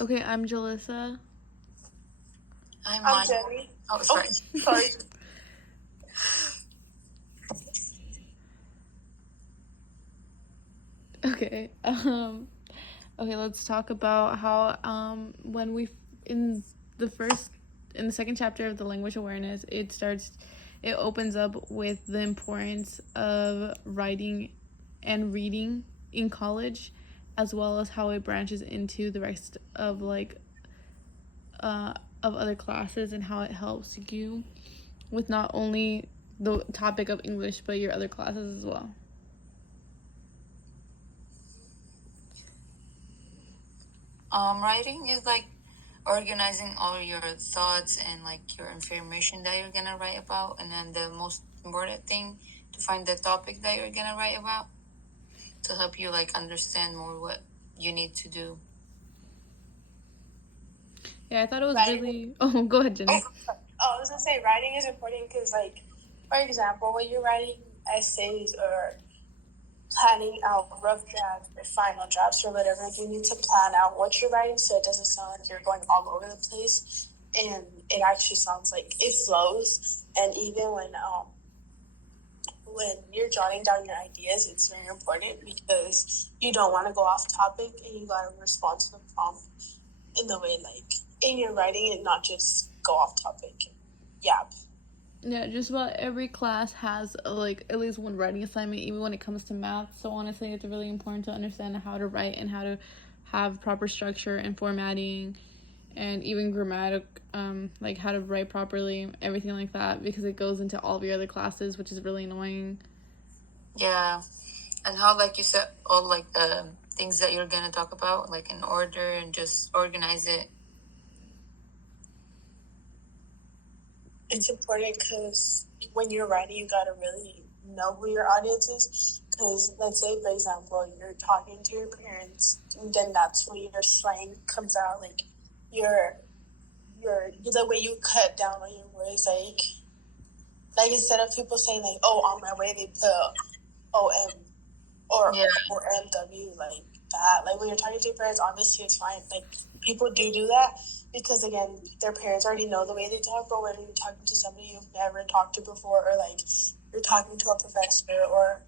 Okay, I'm Jalissa. I'm Jenny. Oh, sorry. Sorry. Okay. Okay, let's talk about how when we in the first in the second chapter of the language awareness, it opens up with the importance of writing and reading in college, as well as how it branches into the rest of of other classes and how it helps you with not only the topic of English but your other classes as well. Writing is like organizing all your thoughts and like your information that you're gonna write about, and then the most important thing to find the topic that you're gonna write about to help you like understand more what you need to do. Yeah, I thought it was Writing. really. Oh, go ahead, Jenny. I was gonna say writing is important because, like, for example, when you're writing essays or planning out rough drafts or final drafts or whatever, you need to plan out what you're writing so it doesn't sound like you're going all over the place, and it actually sounds like it flows. And even when you're jotting down your ideas, it's very important because you don't want to go off topic and you gotta respond to the prompt in the way like in your writing and not just go off topic. Yap. Yeah, just about every class has like at least one writing assignment, even when it comes to math. So honestly, it's really important to understand how to write and how to have proper structure and formatting, and even grammatic, like how to write properly, everything like that, because it goes into all of your other classes, which is really annoying. Yeah, and how like you said all like the things that you're gonna talk about like in order and just organize it. It's important because when you're writing, you gotta really know who your audience is. Because let's say, for example, you're talking to your parents, then that's where your slang comes out. Like your the way you cut down on your words, like instead of people saying like, "Oh, on my way," they put "om" or Yeah. or "mw" like that. Like when you're talking to your parents, obviously it's fine. Like people do that because again, their parents already know the way they talk. But when you're talking to somebody you've never talked to before, or like you're talking to a professor, or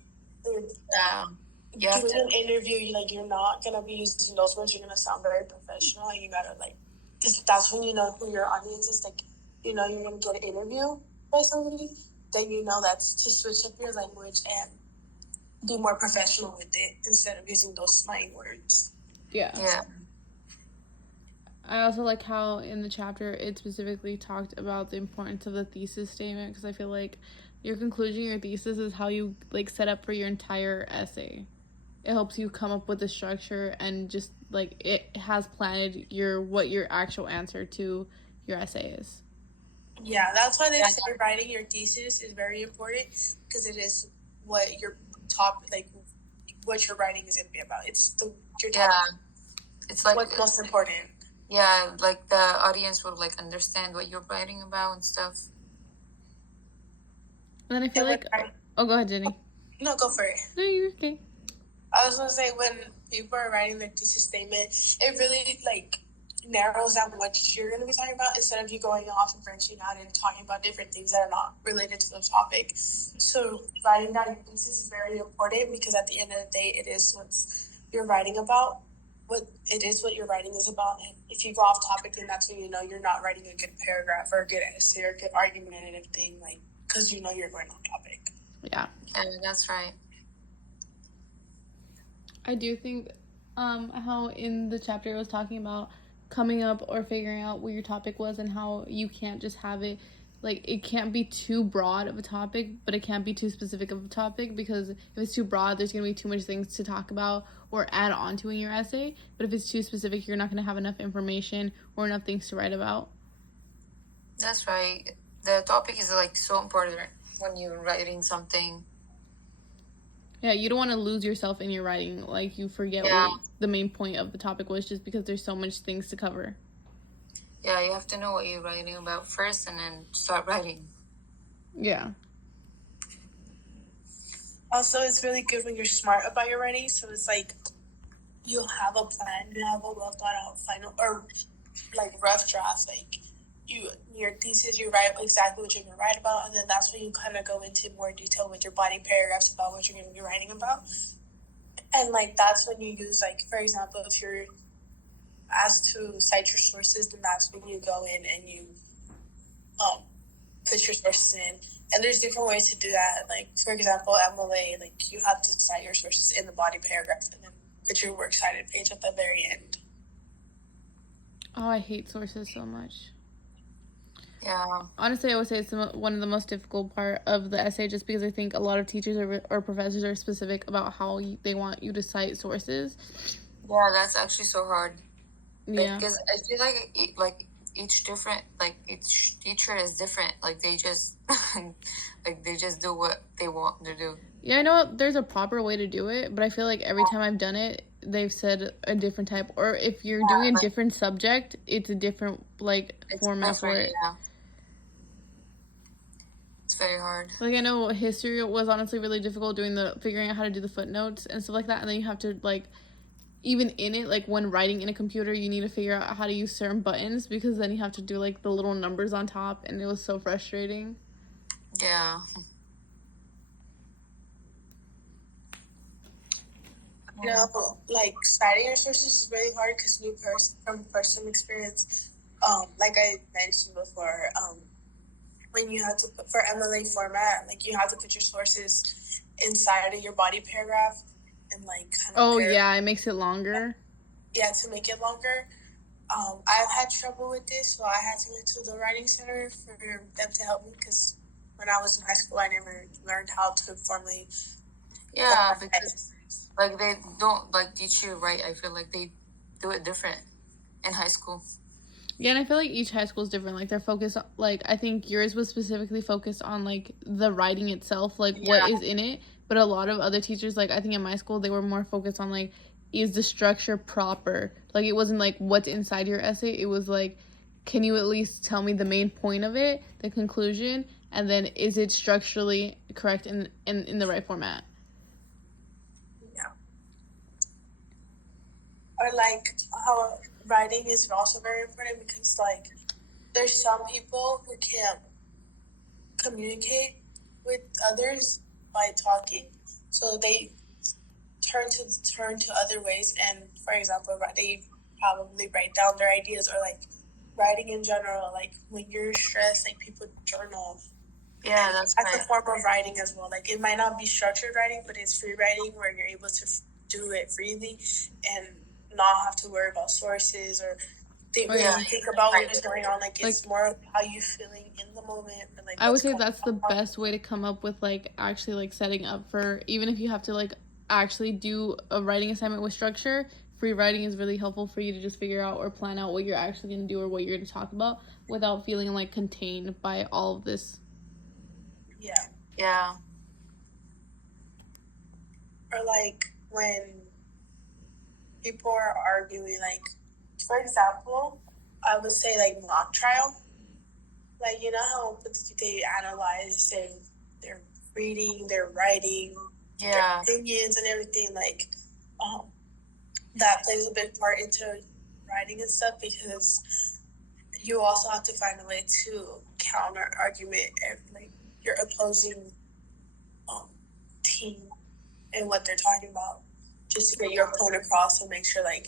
you're doing an interview, you're not gonna be using those words. You're gonna sound very professional, and you gotta like, just that's when you know who your audience is. Like, you know, you're gonna get an interview by somebody, then you know that's to switch up your language and be more professional with it instead of using those slang words. Yeah. I also like how in the chapter it specifically talked about the importance of the thesis statement, because I feel like your conclusion, your thesis is how you like set up for your entire essay. It helps you come up with a structure and just like it has planted what your actual answer to your essay is. Yeah, that's why they say writing your thesis is very important because it is what your what your writing is going to be about. It's your topic. Yeah, it's like what's most important. Yeah, like the audience will like understand what you're writing about and stuff. And then I feel like, oh, go ahead, Jenny. No, go for it. No, you're okay. I was gonna say when people are writing their thesis statement, it really like narrows down what you're going to be talking about instead of you going off and branching out and talking about different things that are not related to the topic. So writing down your thesis is very important because at the end of the day, it is what you're writing about. What your writing is about. And if you go off topic, then that's when you know you're not writing a good paragraph or a good essay or a good argumentative thing, like because you know you're going off topic. Yeah, that's right. I do think how in the chapter it was talking about coming up or figuring out what your topic was and how you can't just have it like it can't be too broad of a topic, but it can't be too specific of a topic, because if it's too broad, there's going to be too much things to talk about or add on to in your essay. But if it's too specific, you're not going to have enough information or enough things to write about. That's right. The topic is like so important when you're writing something. Yeah, you don't want to lose yourself in your writing. Like you forget what the main point of the topic was just because there's so much things to cover. Yeah, you have to know what you're writing about first and then start writing. Yeah. Also, it's really good when you're smart about your writing. So it's like you have a plan, you have a well thought out final or like rough draft, like your thesis, you write exactly what you're gonna write about, and then that's when you kind of go into more detail with your body paragraphs about what you're gonna be writing about. And like that's when you use, like, for example, if you're asked to cite your sources, then that's when you go in and you put your sources in. And there's different ways to do that. Like, for example, MLA, like you have to cite your sources in the body paragraph and then put your works cited page at the very end. Oh, I hate sources so much. Yeah. Honestly, I would say it's one of the most difficult part of the essay, just because I think a lot of teachers or professors are specific about how they want you to cite sources. Yeah, that's actually so hard. Yeah. Because I feel like each different, like each teacher is different. Like they just like they just do what they want to do. Yeah, I know there's a proper way to do it, but I feel like every time I've done it, they've said a different type. Or if you're doing a like- different subject, it's a different format for it. Yeah. It's very hard. Like, I know history was honestly really difficult figuring out how to do the footnotes and stuff like that, and then you have to even in it, like when writing in a computer, you need to figure out how to use certain buttons, because then you have to do like the little numbers on top, and it was so frustrating. Yeah. You know, like citing your sources is really hard because from personal experience, like I mentioned before, when you have to put for MLA format, like you have to put your sources inside of your body paragraph and like kind of. Oh yeah, it makes it longer. Yeah, to make it longer. I've had trouble with this, so I had to go to the writing center for them to help me, because when I was in high school, I never learned how to formally. Yeah, because like they don't like teach you right. I feel like they do it different in high school. Yeah, and I feel like each high school is different. Like, they're focused on, like, I think yours was specifically focused on, like, the writing itself, like, what is in it. But a lot of other teachers, like, I think in my school, they were more focused on, like, is the structure proper? Like, it wasn't, like, what's inside your essay. It was, like, can you at least tell me the main point of it, the conclusion, and then is it structurally correct in the right format? Yeah. Or, like, how writing is also very important, because, like, there's some people who can't communicate with others by talking, so they turn to other ways, and for example, they probably write down their ideas, or like writing in general, like when you're stressed, like people journal. Yeah, that's a form of writing as well. Like, it might not be structured writing, but it's free writing, where you're able to do it freely and not have to worry about sources or think about what is going on. Like, it's more of how you feeling in the moment. And, like, I would say that's the best way to come up with, like, actually, like, setting up for, even if you have to, like, actually do a writing assignment with structure, free writing is really helpful for you to just figure out or plan out what you're actually going to do or what you're going to talk about without feeling, like, contained by all of this. Yeah. Or, like, when people are arguing, like, for example, I would say, like, mock trial. Like, you know how they analyze their reading, their writing, their opinions and everything, like, that plays a big part into writing and stuff, because you also have to find a way to counter argument like your opposing team and what they're talking about, just to get your point across and make sure, like,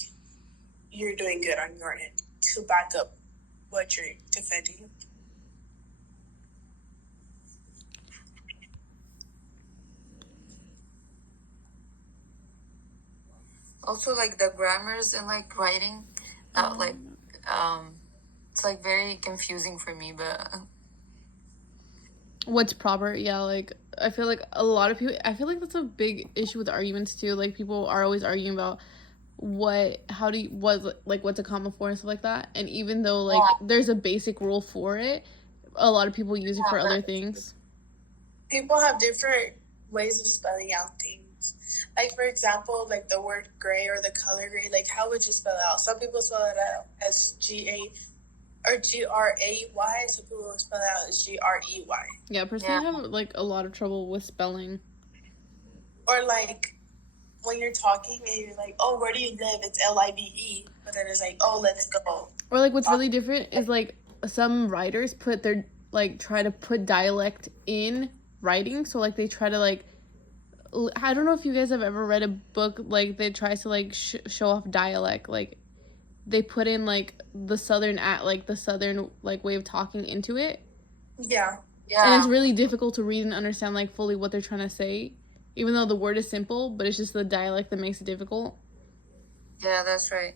you're doing good on your end to back up what you're defending. Also, like the grammars and like writing, it's like very confusing for me. But what's proper? Yeah, like, I feel like a lot of people, I feel like that's a big issue with arguments too. Like, people are always arguing about what's a comma for and stuff like that. And even though, like, there's a basic rule for it, a lot of people use it for other things. People have different ways of spelling out things. Like, for example, like the word gray or the color gray, like, how would you spell it out? Some people spell it out as G-A or G-R-A-Y. Some people spell it out as G-R-E-Y. Yeah, personally, I have, like, a lot of trouble with spelling. Or, like, when you're talking and you're like, oh, where do you live? It's LIVE, but then it's like, oh, let's go. Or like what's really different is like some writers put their like try to put dialect in writing, so like they try to like I don't know if you guys have ever read a book like that tries to like show off dialect, like they put in like the southern like way of talking into it. Yeah. And it's really difficult to read and understand like fully what they're trying to say, even though the word is simple, but it's just the dialect that makes it difficult. Yeah, that's right.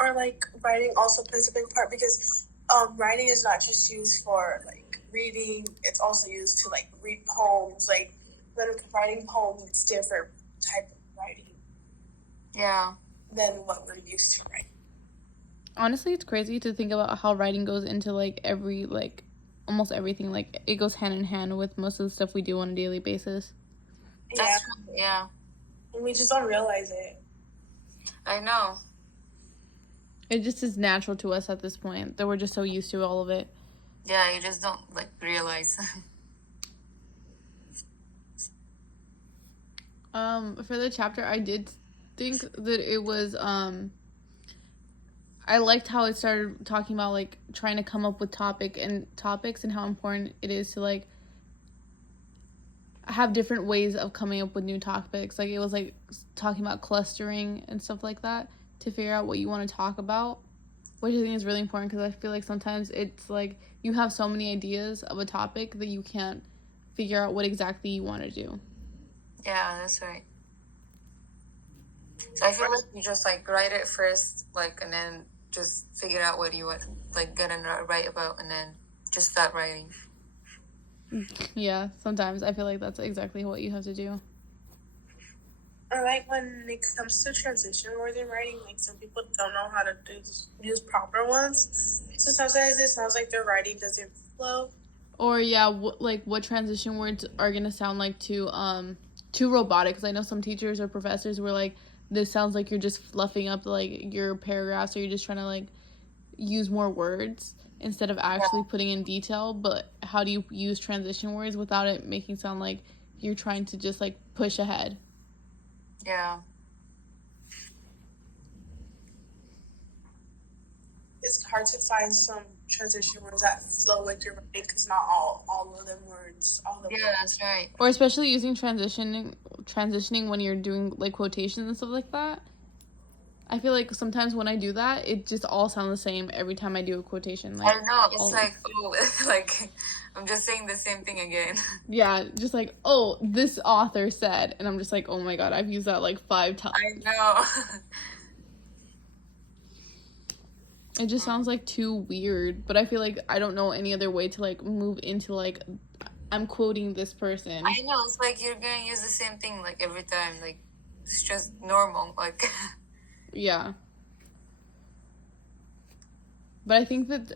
Or like writing also plays a big part because writing is not just used for like reading, it's also used to like read poems. Like when writing poems, it's different type of writing. Yeah. Than what we're used to writing. Honestly, it's crazy to think about how writing goes into like every like almost everything. Like it goes hand in hand with most of the stuff we do on a daily basis. That's true. Yeah. And we just don't realize it. I know. It just is natural to us at this point that we're just so used to all of it. Yeah, you just don't like realize. For the chapter, I did think that it was I liked how it started talking about like trying to come up with topics and how important it is to like have different ways of coming up with new topics. Like it was like talking about clustering and stuff like that to figure out what you want to talk about, which I think is really important because I feel like sometimes it's like you have so many ideas of a topic that you can't figure out what exactly you want to do. Yeah, that's right. So I feel like you just like write it first, like, and then just figure out what you want, like, gonna write about, and then just start writing. Yeah, sometimes I feel like that's exactly what you have to do. Or like when it comes to transition words in writing, like some people don't know how to use proper ones. So sometimes it sounds like their writing doesn't flow. Or yeah, what transition words are gonna sound like too robotic? Because I know some teachers or professors were like, this sounds like you're just fluffing up like your paragraphs, or you're just trying to like use more words instead of actually putting in detail. But how do you use transition words without it making it sound like you're trying to just like push ahead? Yeah. It's hard to find some transition words that flow with your writing because not all of them words. Yeah, that's right. Or especially using transitioning when you're doing like quotations and stuff like that. I feel like sometimes when I do that, it just all sounds the same every time I do a quotation. Like, I know. It's like, oh, like, I'm just saying the same thing again. Yeah, just like, oh, this author said. And I'm just like, oh my god, I've used that like 5 times. I know. It just sounds like too weird. But I feel like I don't know any other way to like move into like, I'm quoting this person. I know. It's like you're going to use the same thing like every time. Like, it's just normal. Like, yeah. But I think that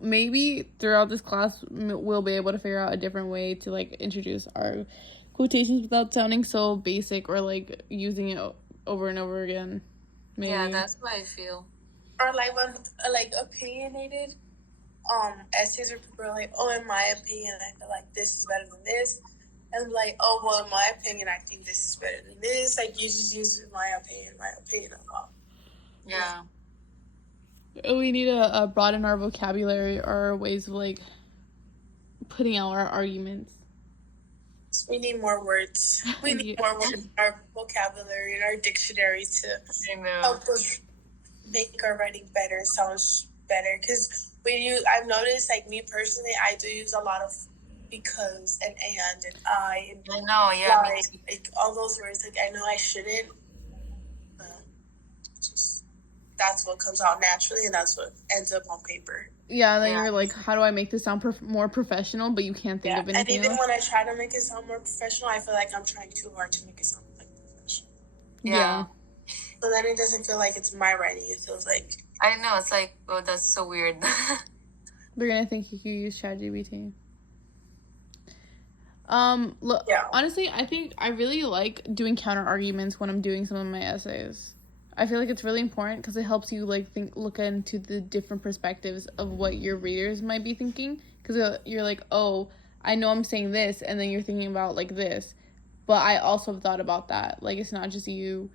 maybe throughout this class we'll be able to figure out a different way to like introduce our quotations without sounding so basic or like using it over and over again. Maybe. Yeah, that's what I feel. Or like when like opinionated essays where people are like, oh, in my opinion, I feel like this is better than this. And like, oh, well, in my opinion, I think this is better than this. Like, you just use my opinion a lot. Yeah. We need to broaden our vocabulary or our ways of, like, putting out our arguments. We need more words. We need more words in our vocabulary and our dictionary to help us make our writing better, sound better. Because I've noticed, like, me personally, I do use a lot of because and I. And I know, yeah. Like all those words, like, I know I shouldn't. Just that's what comes out naturally, and that's what ends up on paper. Yeah, then you're like, how do I make this sound more professional? But you can't think of anything and even else. when I try to make it sound more professional, I feel like I'm trying too hard to make it sound like professional. Yeah. So then it doesn't feel like it's my writing. It feels like... I know, it's like, oh, that's so weird. They're gonna think you use ChatGPT. Look, honestly, I think I really like doing counter arguments when I'm doing some of my essays. I feel like it's really important because it helps you like look into the different perspectives of what your readers might be thinking. Because you're like, oh, I know I'm saying this, and then you're thinking about like this, but I also have thought about that. Like, it's not just you,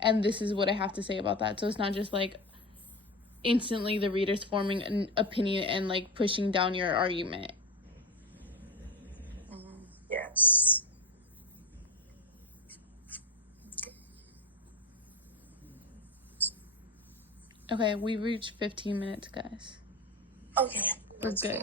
and this is what I have to say about that. So it's not just like instantly the reader's forming an opinion and like pushing down your argument. Yes. Okay, we reached 15 minutes, guys. Okay. We're good.